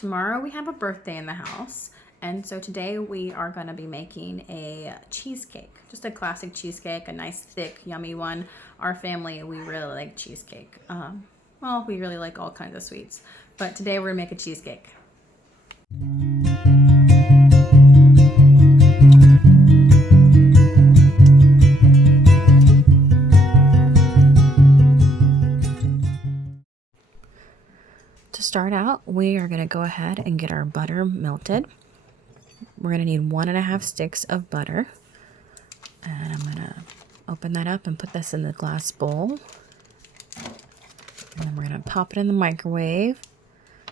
Tomorrow we have a birthday in the house, and so today we are going to be making a cheesecake. Just a classic cheesecake, a nice thick yummy one. Our family, we really like cheesecake. Well, we really like all kinds of sweets, but today we're going to make a cheesecake. To start out, we are going to go ahead and get our butter melted. We're going to need 1.5 sticks of butter. And I'm going to open that up and put this in the glass bowl. And then we're going to pop it in the microwave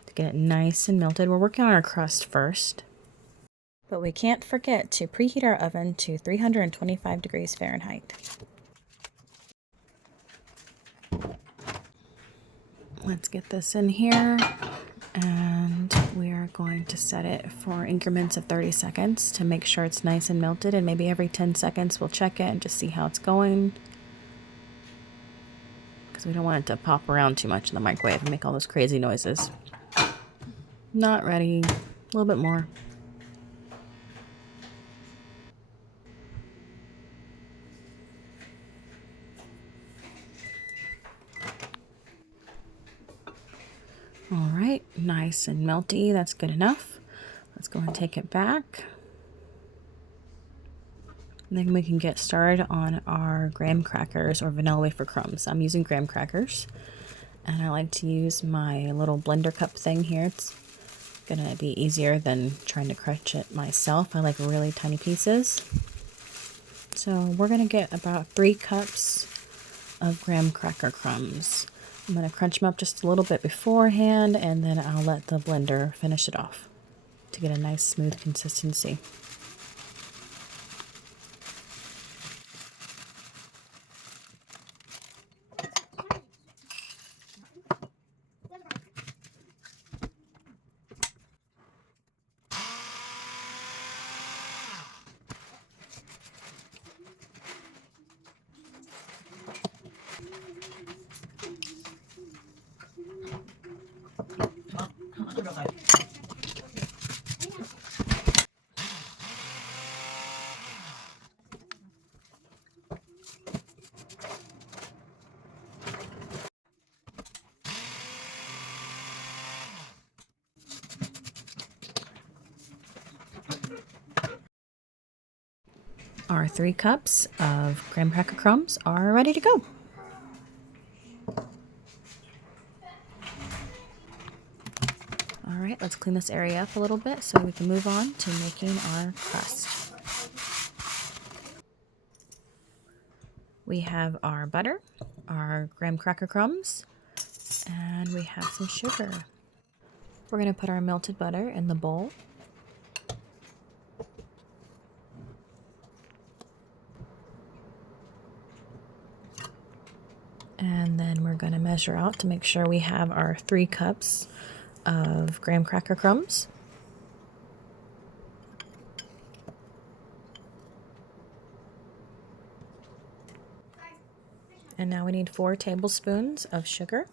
to get it nice and melted. We're working on our crust first. But we can't forget to preheat our oven to 325 degrees Fahrenheit. Let's get this in here, and we are going to set it for increments of 30 seconds to make sure it's nice and melted, and maybe every 10 seconds we'll check it and just see how it's going, because we don't want it to pop around too much in the microwave and make all those crazy noises. Not ready. A little bit more. All right, nice and melty. That's good enough. Let's go and take it back. And then we can get started on our graham crackers or vanilla wafer crumbs. I'm using graham crackers, and I like to use my little blender cup thing here. It's gonna be easier than trying to crunch it myself. I like really tiny pieces. So we're gonna get about 3 cups of graham cracker crumbs. I'm going to crunch them up just a little bit beforehand, and then I'll let the blender finish it off to get a nice smooth consistency. Our 3 cups of graham cracker crumbs are ready to go. All right, let's clean this area up a little bit so we can move on to making our crust. We have our butter, our graham cracker crumbs, and we have some sugar. We're going to put our melted butter in the bowl. And then we're going to measure out to make sure we have our 3 cups of graham cracker crumbs. And now we need 4 tablespoons of sugar.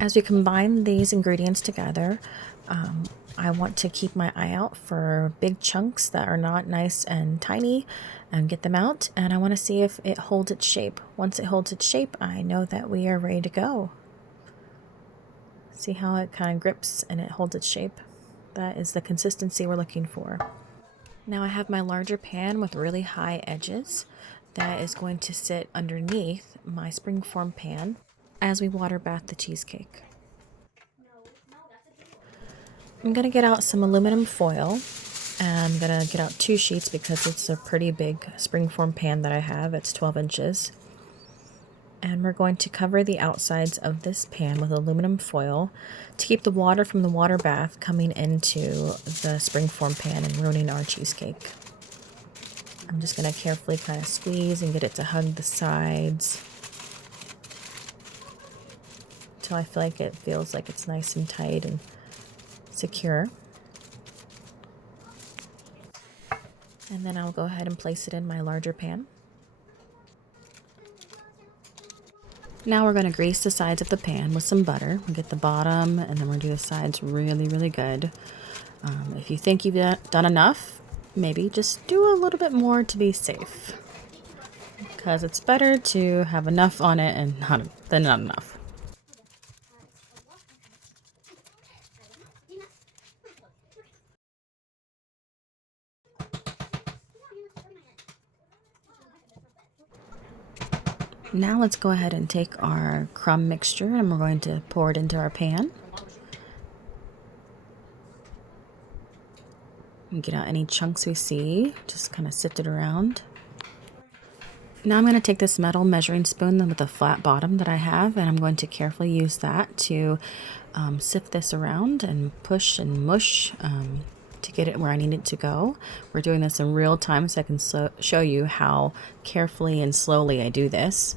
As we combine these ingredients together, I want to keep my eye out for big chunks that are not nice and tiny and get them out. And I want to see if it holds its shape. Once it holds its shape, I know that we are ready to go. See how it kind of grips and it holds its shape? That is the consistency we're looking for. Now I have my larger pan with really high edges that is going to sit underneath my springform pan as we water bath the cheesecake. I'm going to get out some aluminum foil, and I'm going to get out 2 sheets because it's a pretty big springform pan that I have. It's 12 inches. And we're going to cover the outsides of this pan with aluminum foil to keep the water from the water bath coming into the springform pan and ruining our cheesecake. I'm just going to carefully kind of squeeze and get it to hug the sides until I feel like it feels like it's nice and tight and secure. And then I'll go ahead and place it in my larger pan. Now we're going to grease the sides of the pan with some butter. We'll get the bottom, and then we're going to do the sides really, really good. If you think you've done enough, maybe just do a little bit more to be safe. Because it's better to have enough on it and than not enough. Now let's go ahead and take our crumb mixture and we're going to pour it into our pan. And get out any chunks we see, just kind of sift it around. Now I'm going to take this metal measuring spoon with a flat bottom that I have, and I'm going to carefully use that to sift this around and push and mush to get it where I need it to go. We're doing this in real time so I can show you how carefully and slowly I do this.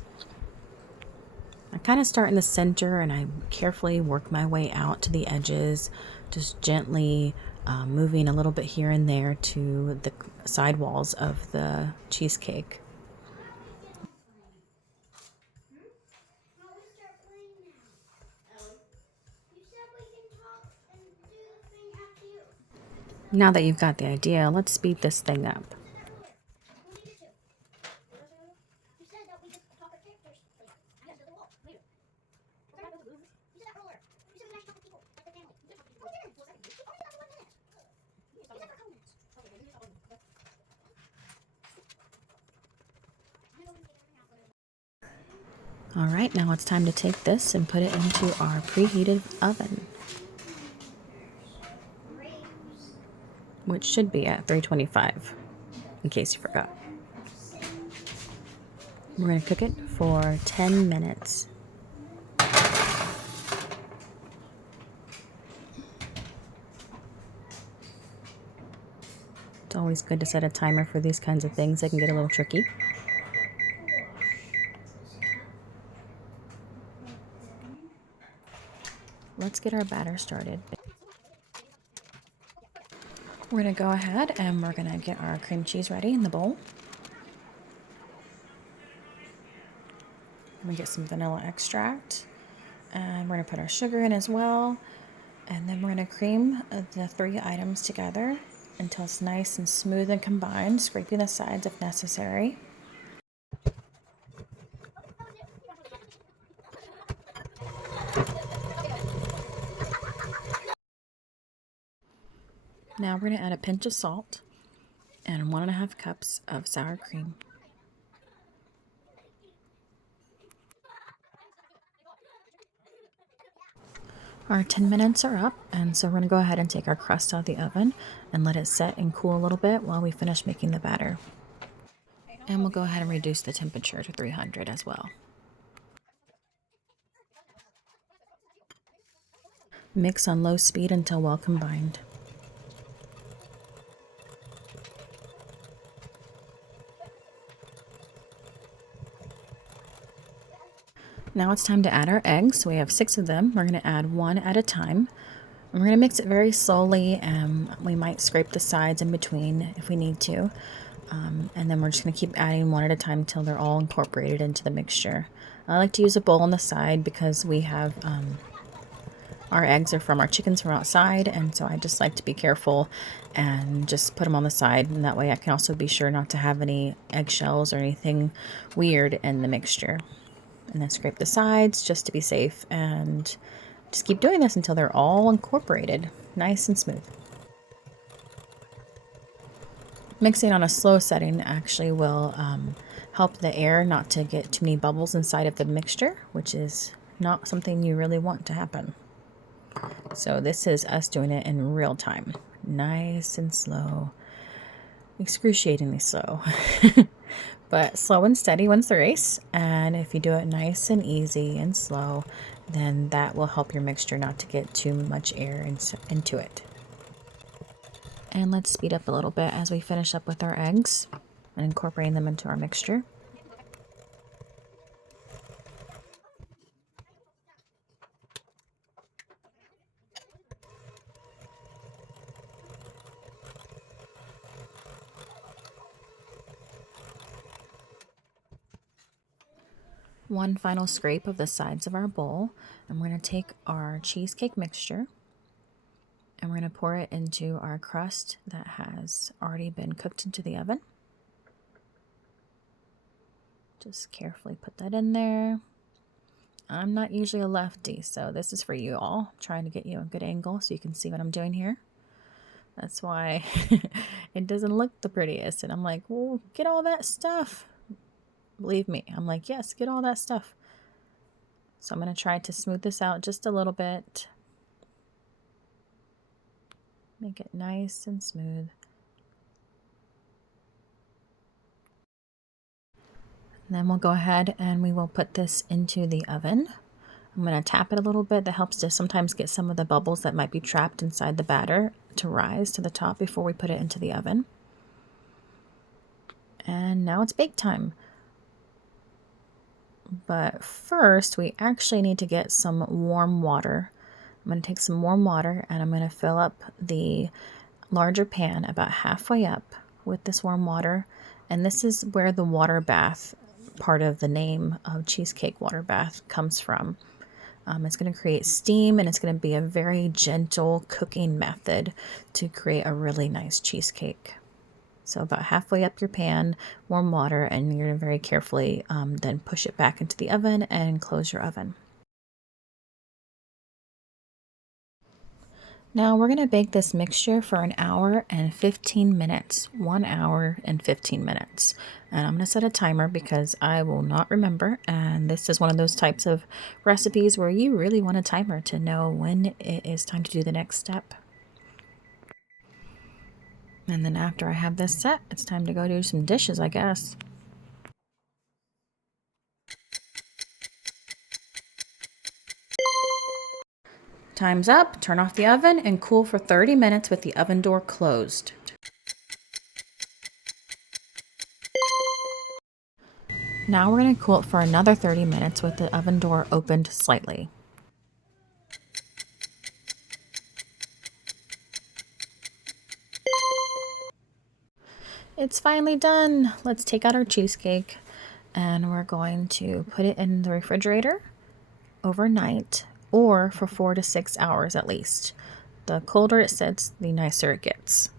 I kind of start in the center and I carefully work my way out to the edges, just gently moving a little bit here and there to the side walls of the cheesecake. Now that you've got the idea, let's speed this thing up. All right, now it's time to take this and put it into our preheated oven, which should be at 325, in case you forgot. We're going to cook it for 10 minutes. It's always good to set a timer for these kinds of things. They can get a little tricky. Let's get our batter started. We're going to go ahead and we're going to get our cream cheese ready in the bowl. I'm going to get some vanilla extract. And we're going to put our sugar in as well. And then we're going to cream the 3 items together until it's nice and smooth and combined, scraping the sides if necessary. Now we're going to add a pinch of salt and 1.5 cups of sour cream. Our 10 minutes are up, and so we're going to go ahead and take our crust out of the oven and let it set and cool a little bit while we finish making the batter. And we'll go ahead and reduce the temperature to 300 as well. Mix on low speed until well combined. Now it's time to add our eggs. So we have 6 of them. We're going to add 1 at a time. We're going to mix it very slowly, and we might scrape the sides in between if we need to. And then we're just going to keep adding 1 at a time until they're all incorporated into the mixture. I like to use a bowl on the side because we have our eggs are from our chickens from outside, and so I just like to be careful and just put them on the side, and that way I can also be sure not to have any eggshells or anything weird in the mixture. And then scrape the sides just to be safe, and just keep doing this until they're all incorporated, nice and smooth. Mixing on a slow setting actually will help the air not to get too many bubbles inside of the mixture, which is not something you really want to happen. So this is us doing it in real time, nice and slow, excruciatingly slow. But slow and steady wins the race, and if you do it nice and easy and slow, then that will help your mixture not to get too much air into it. And let's speed up a little bit as we finish up with our eggs and incorporating them into our mixture. One final scrape of the sides of our bowl. And we're going to take our cheesecake mixture and we're going to pour it into our crust that has already been cooked into the oven. Just carefully put that in there. I'm not usually a lefty, so this is for you all. I'm trying to get you a good angle so you can see what I'm doing here. That's why it doesn't look the prettiest. And I'm like, well, get all that stuff. Believe me, I'm like, yes, get all that stuff. So I'm going to try to smooth this out just a little bit. Make it nice and smooth. And then we'll go ahead and we will put this into the oven. I'm going to tap it a little bit. That helps to sometimes get some of the bubbles that might be trapped inside the batter to rise to the top before we put it into the oven. And now it's bake time. But first, we actually need to get some warm water. I'm going to take some warm water and I'm going to fill up the larger pan about halfway up with this warm water. And this is where the water bath part of the name of cheesecake water bath comes from. It's going to create steam and it's going to be a very gentle cooking method to create a really nice cheesecake. So about halfway up your pan, warm water, and you're going to very carefully then push it back into the oven and close your oven. Now we're going to bake this mixture for an hour and 15 minutes. 1 hour and 15 minutes. And I'm going to set a timer because I will not remember. And this is one of those types of recipes where you really want a timer to know when it is time to do the next step. And then after I have this set, it's time to go do some dishes, I guess. Time's up. Turn off the oven and cool for 30 minutes with the oven door closed. Now we're going to cool it for another 30 minutes with the oven door opened slightly. It's finally done. Let's take out our cheesecake and we're going to put it in the refrigerator overnight or for 4 to 6 hours at least. The colder it sits, the nicer it gets.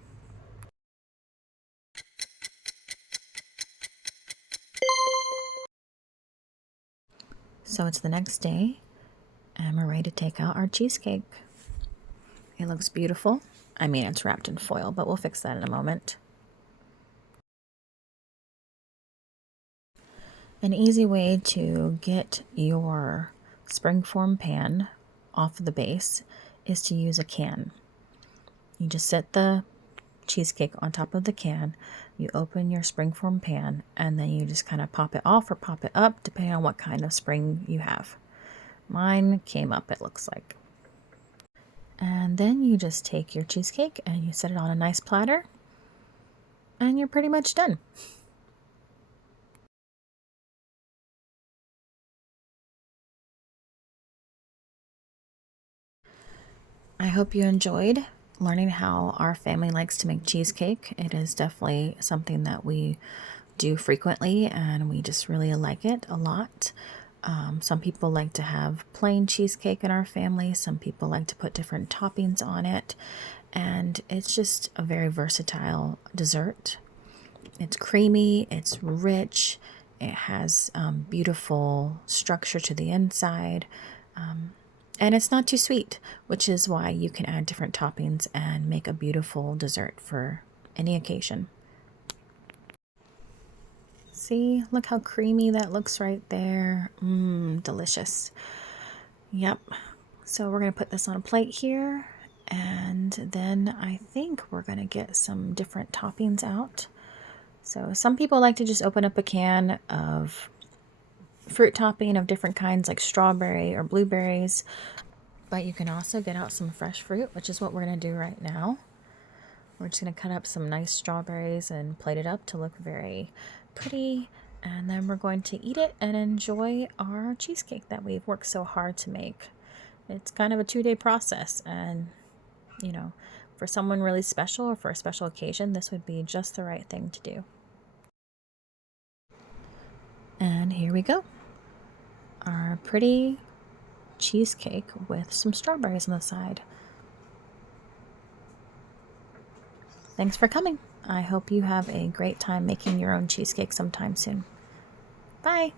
So it's the next day and we're ready to take out our cheesecake. It looks beautiful. I mean, it's wrapped in foil, but we'll fix that in a moment. An easy way to get your springform pan off the base is to use a can. You just set the cheesecake on top of the can, you open your springform pan, and then you just kind of pop it off or pop it up depending on what kind of spring you have. Mine came up, it looks like. And then you just take your cheesecake and you set it on a nice platter and you're pretty much done. I hope you enjoyed learning how our family likes to make cheesecake. It is definitely something that we do frequently and we just really like it a lot. Some people like to have plain cheesecake in our family. Some people like to put different toppings on it. And it's just a very versatile dessert. It's creamy, it's rich, it has beautiful structure to the inside. And it's not too sweet, which is why you can add different toppings and make a beautiful dessert for any occasion. See, look how creamy that looks right there. Delicious. Yep. So we're going to put this on a plate here. And then I think we're going to get some different toppings out. So some people like to just open up a can of fruit topping of different kinds like strawberry or blueberries. But you can also get out some fresh fruit, which is what we're going to do right now. We're just going to cut up some nice strawberries and plate it up to look very pretty. And then we're going to eat it and enjoy our cheesecake that we've worked so hard to make. It's kind of a 2-day process. And, you know, for someone really special or for a special occasion, this would be just the right thing to do. And here we go. our pretty cheesecake with some strawberries on the side. Thanks for coming. I hope you have a great time making your own cheesecake sometime soon. Bye!